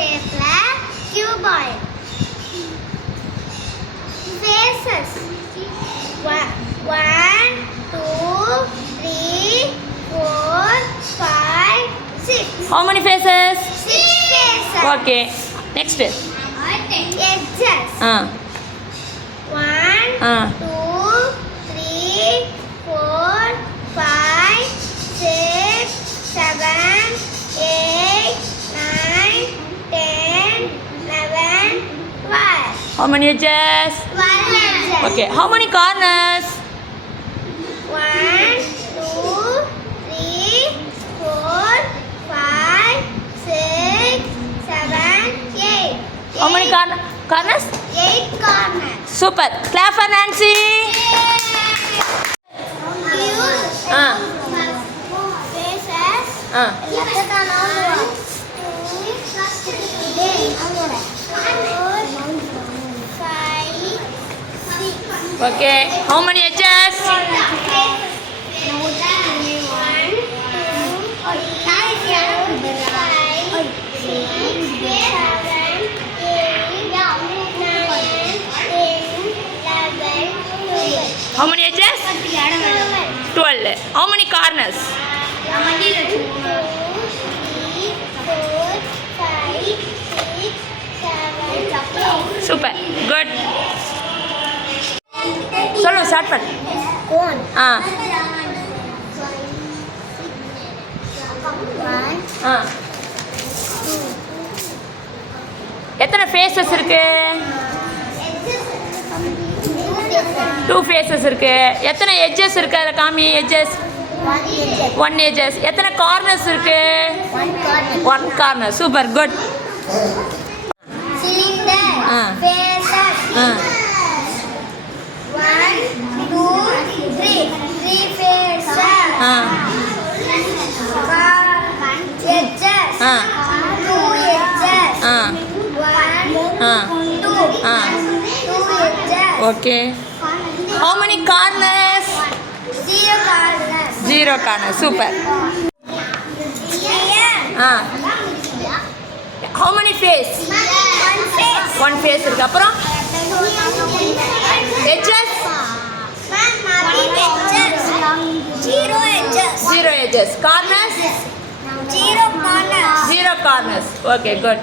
ஷேப்ல cuboid. Faces. 1, 2, 3, 4, 5, 6. How many faces? 6 faces. Okay. Next. Edges. 1, 2, 3, 4, 5, 6, 7, 8, 9, 10, 11, 12. How many edges? 12 edges. Okay. How many corners? 1, 2, 3, 4, 5, 6, 7, 8. How many corners? 8 corners. Super. Clap for Nancy. Okay. How many edges? 12. How many edges? 12. How many corners? 2, 3, 4, 5, 6, 7, 8. Super. Good. சொல்லு start பண்ணு. Cone. ஆ 1, ஆ எத்தனை faces இருக்கு? 2 faces இருக்கு. எத்தனை edges இருக்கு? அதில் காமி edges. 1 edges. எத்தனை கார்னர்ஸ் இருக்கு? 1 corner. Super. Good. Cylinder. Ah. Faces. ஆ 1, 2, 3. 3 faces. ஆ Edges. ஆ 2 edges. ஆ 1, ஆ 2. ஆ 2 edges. Okay. How many corners? 0 corners. 0 corners. Super. Here. ஆ How many face? 1 face. 1 face இருக்கு. அப்புறம் edges? 0 edges. 0 edges. Corners? 0 corners. 0 corners. Okay, good.